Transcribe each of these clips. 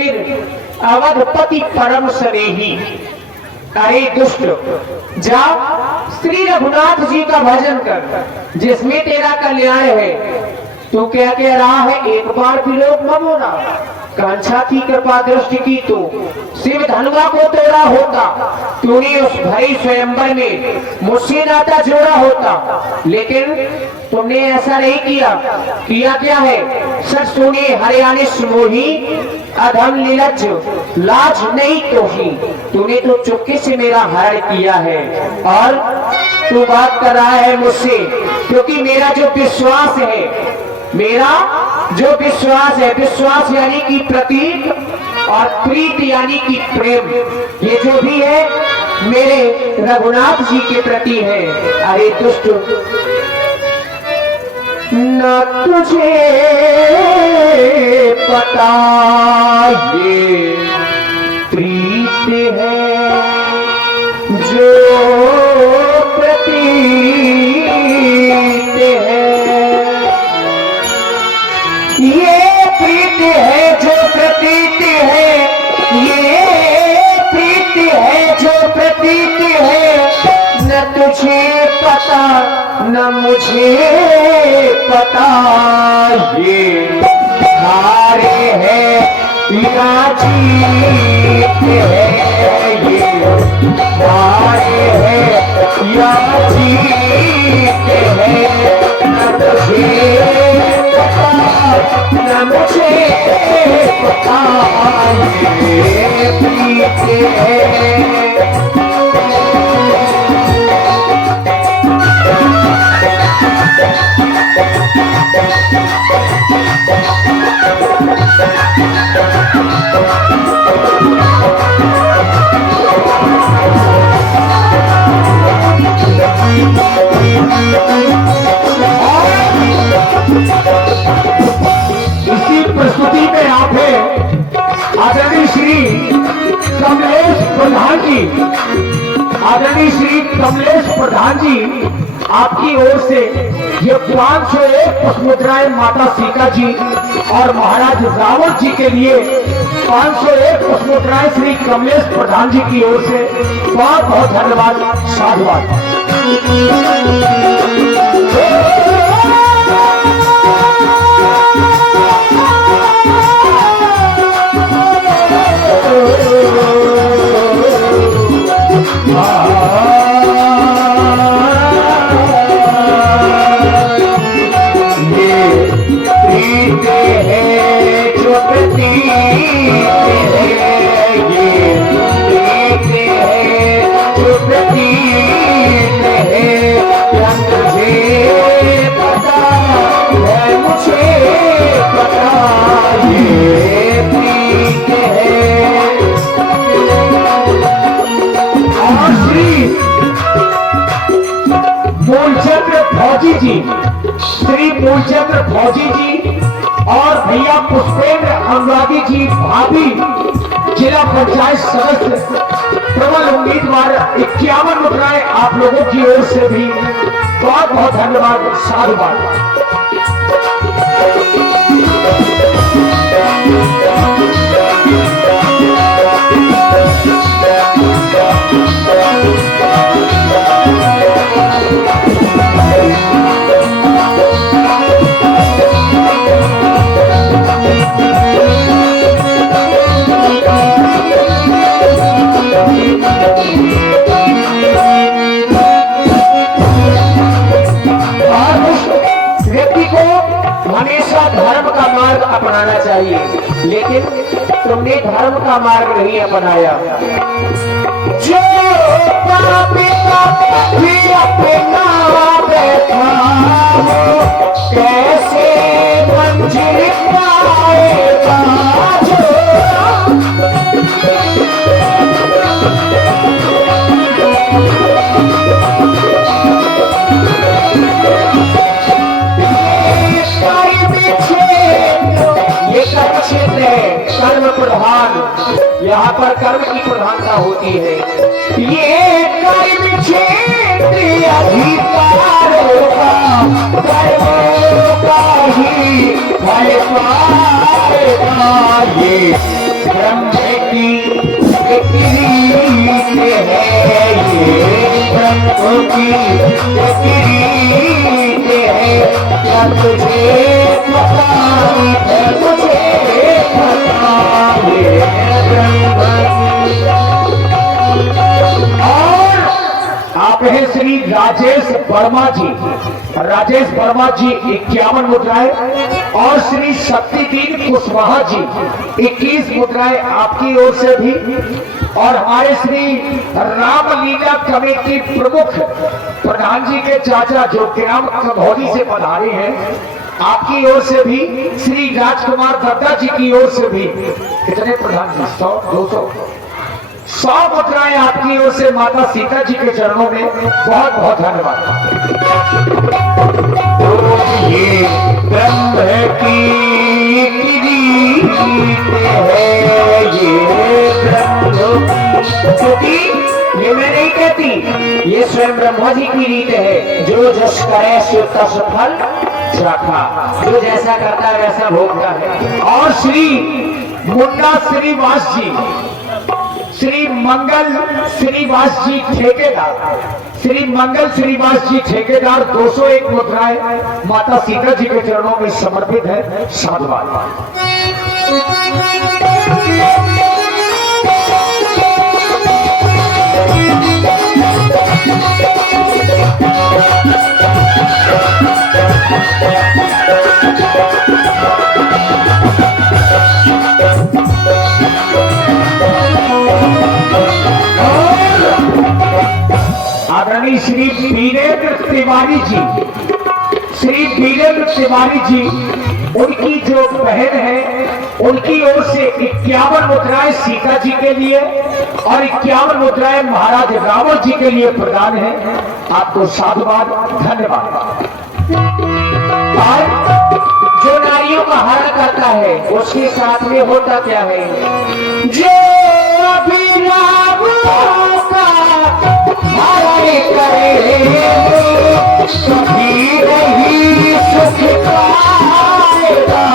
सुमिर अवधपति परम स्नेही। अरे दुष्ट, जा श्री रघुनाथ जी का भजन कर जिसमें तेरा कल्याण है। तू क्या कह रहा है, एक बार विलोक न बोला। कांछा की कृपा दृष्टि की तो शिव धनुआ को तोड़ा होता, तूने उस भरी स्वयंवर में मुझसे नाता जोड़ा होता, लेकिन तुमने ऐसा नहीं किया। किया क्या है, सच सुने हरियाणी सुमोही, अधम लीलज लाज नहीं तोही। तूने तो चुपके से मेरा हरण किया है और तू बात कर रहा है मुझसे, क्योंकि मेरा जो विश्वास है, मेरा जो विश्वास है, विश्वास यानी कि प्रतीक और प्रीति यानी कि प्रेम, ये जो भी है मेरे रघुनाथ जी के प्रति है। अरे दुष्ट, न तुझे पता ये प्रीत है जो प्रतीत है, ये प्रीत है जो प्रतीत है, ये प्रीत है जो प्रतीत है। न तुझे पता न मुझे पता, ये हारे है या जीत है, ये हारे है या जीत है। न तुझे पता न मुझे पता, ये प्रीत है। इसी प्रस्तुति में आप है आदरणीय श्री कमलेश प्रधान जी, आदरणीय श्री कमलेश प्रधान जी, आपकी ओर से ये 501 पुष्पमुद्राएं माता सीता जी और महाराज रावण जी के लिए 501 पुष्पमुद्राएं श्री कमलेश प्रधान जी की ओर से बहुत बहुत धन्यवाद, साधुवाद। फौजी जी, श्री मूलचंद्र फौजी जी और भैया पुष्पेंद्र अनुरागी जी, भाभी जिला पंचायत सदस्य प्रबल उम्मीदवार 51 मुद्राएं आप लोगों की ओर से भी बहुत बहुत धन्यवाद, साधुवाद। हमेशा धर्म का मार्ग अपनाना चाहिए, लेकिन तुमने धर्म का मार्ग नहीं अपनाया। जो भी अपना बैठा कैसे मंजिल पाएगा, कर्म प्रधान, यहाँ पर कर्म की प्रधानता होती है। ये कर्म क्षेत्र अधिकारों का का ही फल पाएगा। ये ब्रह्म की एक रीत है, ये ब्रह्म की एक रीत है। क्या तुझे पता है, मुझे पता ये ब्रह्म की। और आप हैं श्री राजेश वर्मा जी। राजेश वर्मा जी 51 मुद्राएं और श्री शक्तिदीन कुशवाहा जी 21 मुद्राएं आपकी ओर से भी। और हमारे श्री रामलीला कमेटी प्रमुख प्रधान जी के चाचा जो ग्राम कंभौली से पधारे हैं, आपकी ओर से भी, श्री राजकुमार दत्ता जी की ओर से भी। कितने प्रधान जी? 100, 200, 100 मुद्राएं आपकी ओर से माता सीता जी के चरणों में। बहुत बहुत धन्यवाद। ये ब्रह्म की रीत है, ये ब्रह्म की, ये मैं नहीं कहती, ये स्वयं ब्रह्मा जी की रीत है। जो जस करे सो तस फल चाखा, जो जैसा करता है वैसा भोगता है। और श्री मुन्ना श्रीवास जी, श्री मंगल श्रीवास जी ठेकेदार, श्री मंगल श्रीवास जी ठेकेदार 201 मुद्राएं माता सीता जी के चरणों में समर्पित है। साधुवाद। आदरणीय श्री वीरेंद्र तिवारी जी, श्री वीरेंद्र तिवारी जी, उनकी जो बहन है, उनकी ओर से 51 मुद्राएं सीता जी के लिए और 51 मुद्राएं महाराज रावण जी के लिए प्रदान है। आपको साधुवाद, धन्यवाद। और जो नारियों का हरण करता है उसके साथ में होता क्या है? जो अभिराम का हरण करे कभी नहीं सुख पाएगा।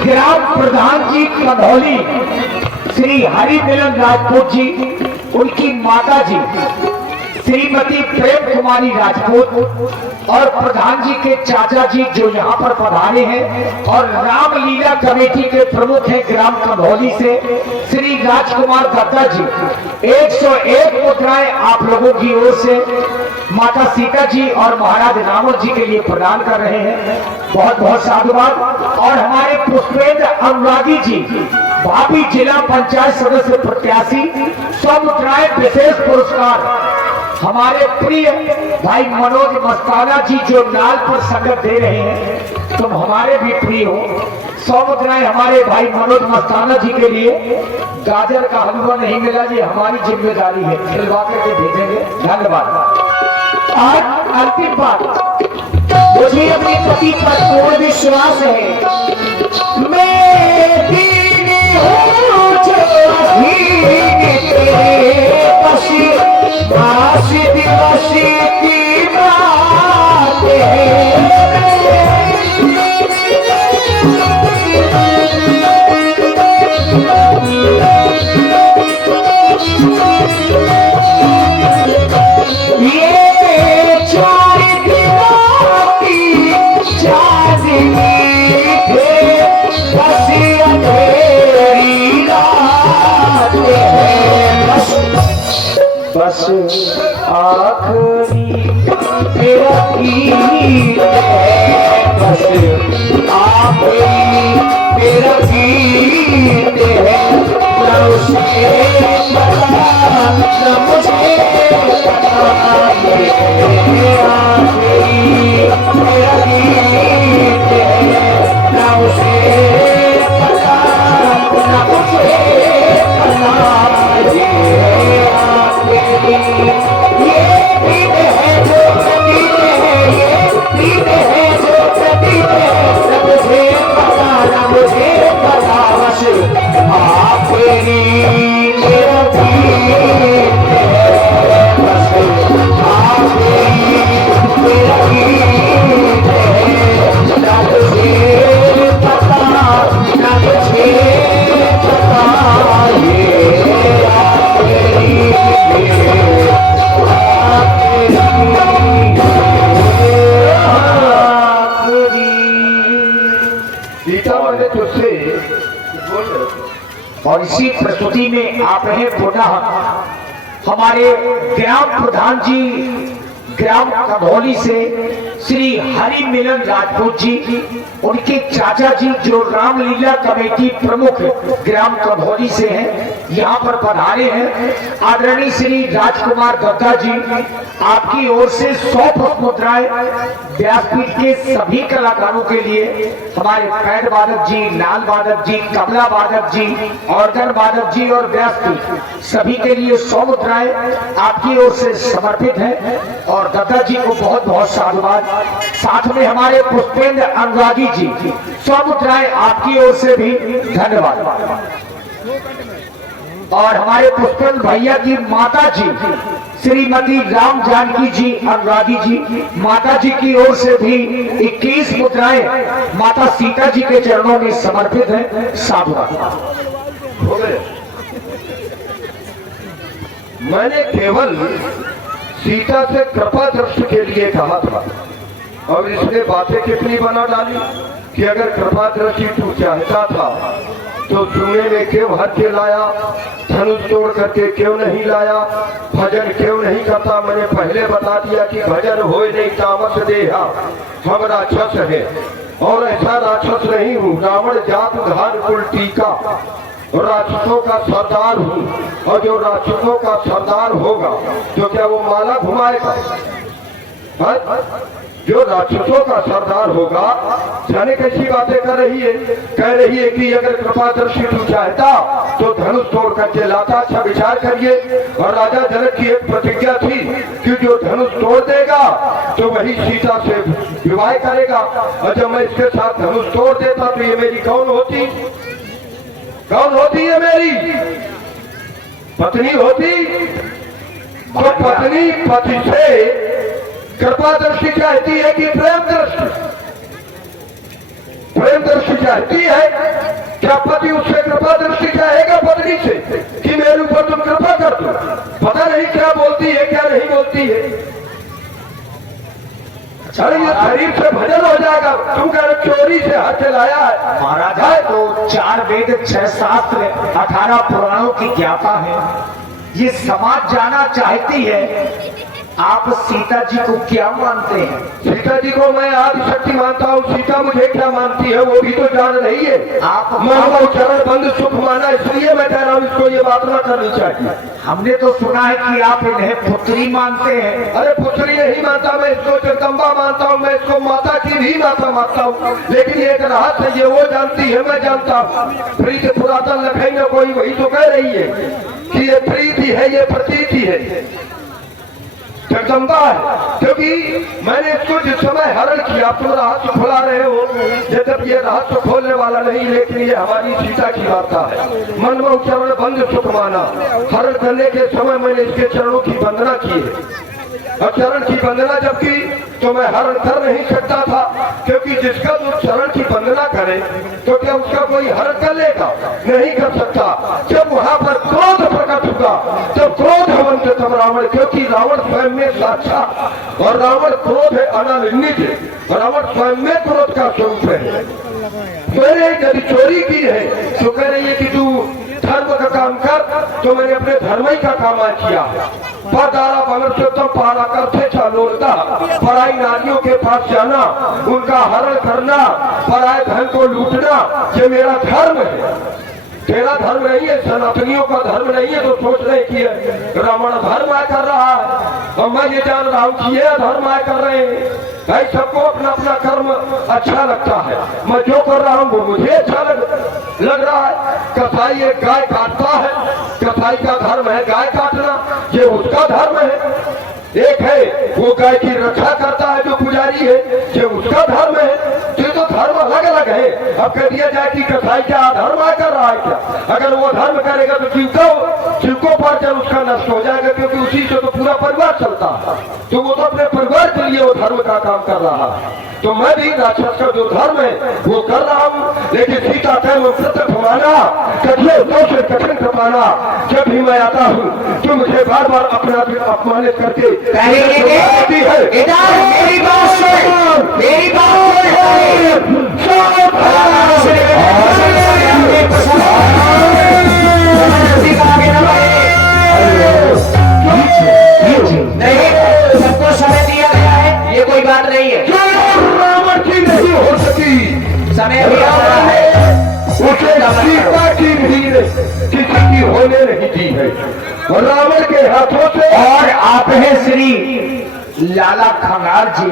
ग्राम प्रधान जी कंधौली श्री हरि मिलन राजपूत जी, उनकी माता जी श्रीमती प्रेम कुमारी राजपूत और प्रधान जी के चाचा जी जो यहाँ पर पधारे हैं, और रामलीला कमेटी के प्रमुख हैं ग्राम कंधौली से श्री राजकुमार दत्ता जी 101 मुद्राएं आप लोगों की ओर से माता सीता जी और महाराज रावण जी के लिए प्रदान कर रहे हैं। बहुत बहुत साधुवाद। और हमारे पुष्पेंद्र अनुरागी जी भाभी जिला पंचायत सदस्य प्रत्याशी 100 मुद्राएं विशेष पुरस्कार हमारे प्रिय भाई मनोज मस्ताना जी जो नाल पर संगत दे रहे हैं, तुम हमारे भी प्रिय हो। 100 मुद्राएं हमारे भाई मनोज मस्ताना जी के लिए। गाजर का हलवा नहीं मिला, ये हमारी जिम्मेदारी है, खिलवा करके भेजेंगे। धन्यवाद। आज अंतिम बात, मुझे अपने पति पर पूर्ण विश्वास है। मैं दीनी हूँ बस आखिरी तेरा गीत है, बस आखिरी तेरा गीत है, न उसे पता न मुझे पता, ये आखिरी तेरा गीत है, न उसे पता न मुझे पता, ये प्रीत है जो प्रतीत है, ये प्रीत है जो प्रतीत है, न मुझे पता न मुझे पता, बस आखिरी तेरा गीत है, बस आखिरी तेरा गीत है, न मुझे पता न मुझे पता, ये आखिरी तुझसे और इसी प्रस्तुति में आप हैं पुनः हमारे ग्राम प्रधान जी ग्राम कधौली से श्री हरि मिलन राजपूत जी, उनके चाचा जी जो रामलीला कमेटी प्रमुख ग्राम कधौली से हैं, यहाँ पर पधारे हैं। आदरणीय श्री राजकुमार गद्दा जी, आपकी ओर से 100 पुष्प मुद्राएं व्यासपीठ के सभी कलाकारों के लिए, हमारे पैड वादक जी, नाल वादक जी, तबला वादक जी, ऑर्गन वादक जी और व्यासपीठ सभी के लिए 100 मुद्राएं आपकी ओर से समर्पित है और गद्दा जी को बहुत बहुत साधुवाद। साथ में हमारे पुष्पेंद्र अनुरागी जी 100 मुद्राएं आपकी ओर से भी धन्यवाद। और हमारे पुष्पेंद्र भैया की माता जी श्रीमती राम जानकी जी अनुरागी जी, माता जी की ओर से भी 21 मुद्राएं माता सीता जी के चरणों में समर्पित है। साधुवाद। मैंने केवल सीता से कृपा दृष्टि के लिए कहा था और इसने बातें कितनी बना डाली कि अगर कृपा दृष्टि तू चाहता था तो सुने में क्यों हर के लाया, धनुष तोड़ करके क्यों नहीं लाया, भजन क्यों नहीं करता। मैंने पहले बता दिया कि भजन होए नहीं तामस देहा, हम राक्षस है और ऐसा राक्षस नहीं हूँ। रावण जात धान कुल टीका, राक्षसों का सरदार हूँ और जो राक्षसों का सरदार होगा तो क्या वो माला घुमाएगा? जो राक्षसों का सरदार होगा, जाने कैसी बातें कर रही है। कह रही है कि अगर कृपादर्शी तू चाहता तो धनुष तोड़ करके लाता। अच्छा विचार करिए। और राजा जनक की एक प्रतिज्ञा थी कि जो धनुष तोड़ देगा तो वही सीता से विवाह करेगा, और जब मैं इसके साथ धनुष तोड़ देता तो ये मेरी कौन होती? कौन होती है? मेरी पत्नी होती। तो पत्नी पति से कृपा दृष्टि चाहती है कि प्रेम दृष्टि? प्रेम दृष्टि चाहती है। क्या पति उससे कृपा दृष्टि चाहेगा पत्नी से कि मेरे ऊपर तुम कृपा कर दो? पता नहीं क्या बोलती है क्या नहीं बोलती है। अरे ये शरीर से भजन हो जाएगा। तुम कह रहे चोरी से हाथ चलाया है। महाराज तो 4 वेद 6 शास्त्र 18 पुराणों की ज्ञाता है। ये समाज जाना चाहती है आप सीता जी को क्या मानते हैं? सीता जी को मैं आदिशक्ति मानता हूँ। सीता मुझे क्या मानती है वो भी तो जान रही है। आप चरण बंद सुख माना, इसलिए मैं कह रहा हूँ इसको ये बात ना करनी चाहिए। हमने तो सुना है कि आप इन्हें पुत्री मानते हैं। अरे पुत्री नहीं मानता मैं इसको, जगदम्बा मानता हूँ मैं इसको, माता की भी माता मानता हूँ। लेकिन एक रहस्य ये वो जानती है मैं जानता हूँ। प्रीति पुरातन लखेंगे कोई, वही तो कह रही है कि ये प्रीति है, ये प्रतीति है। जगदम्बा है, क्योंकि मैंने इसको जिस समय हरण किया, तुम रहस्य खुला रहे हो, जब ये रहस्य खोलने वाला नहीं, लेकिन ये हमारी सीता की वार्ता है। मन में चरण बंद सुख माना, हरण करने के समय मैंने इसके चरणों की वंदना की है। और चरण की वंदना जब की तो मैं हरण कर नहीं सकता था, क्योंकि जिसका जो चरण की वंदना करे तो क्या उसका कोई हरण कर लेगा? नहीं कर सकता। जब वहां पर क्रोध प्रकट हुआ, जब क्रोध हवन से तब रावण, क्योंकि रावण स्वयं में साक्षात, और रावण क्रोध है अनालिंगित है, रावण स्वयं में क्रोध का स्वरूप है। मैंने यदि चोरी की है तो कह रही है कि तू धर्म का काम कर, तो मैंने अपने धर्म ही का काम आज किया है। पदारा पुरुषोत्तम पारा करते चालोरता, पराई नारियों के पास जाना, उनका हरण करना, पराए धन को लूटना, ये मेरा धर्म है। तेरा धर्म नहीं है, सनातनियों का धर्म नहीं है। तो सोच रहे कि रावण धर्म आय कर रहा है और मैं ये जान रहा हूँ कि ये धर्म आय कर रहे हैं। भाई सबको अपना अपना कर्म अच्छा लगता है, मैं जो कर रहा हूँ वो मुझे अच्छा लग रहा है। कसाई एक गाय काटता है, कसाई का धर्म है गाय काटना, ये उसका धर्म है। एक है वो गाय की रक्षा करता है जो पुजारी है, ये उसका धर्म है। तो धर्म अलग अलग है। अब कह दिया जाए कि कसाई क्या धर्म आ कर रहा है क्या? अगर वो धर्म करेगा तो चिवको पर जब उसका नष्ट हो जाएगा, क्योंकि उसी से तो पूरा परिवार चलता है। तो वो तो अपने परिवार के लिए वो धर्म का काम कर रहा है। तो मैं भी राक्षस का जो धर्म है वो कर रहा हूँ, लेकिन सीता कर्म प्रत्यक्ष माना, कठिन कठिन कृपाना। जब भी मैं आता हूँ तो मुझे बार बार अपना अपमानित करके मेरी बात सुन, मेरी बात नहीं, सबको समय दिया गया है, ये कोई बात नहीं है। रावण की नहीं हो सकी, समय भी आ रहा है, उसे सीता की भीड़ किसी की होने नहीं दी है, और रावण के हाथों से। और आप हैं श्री लाला खंगार जी,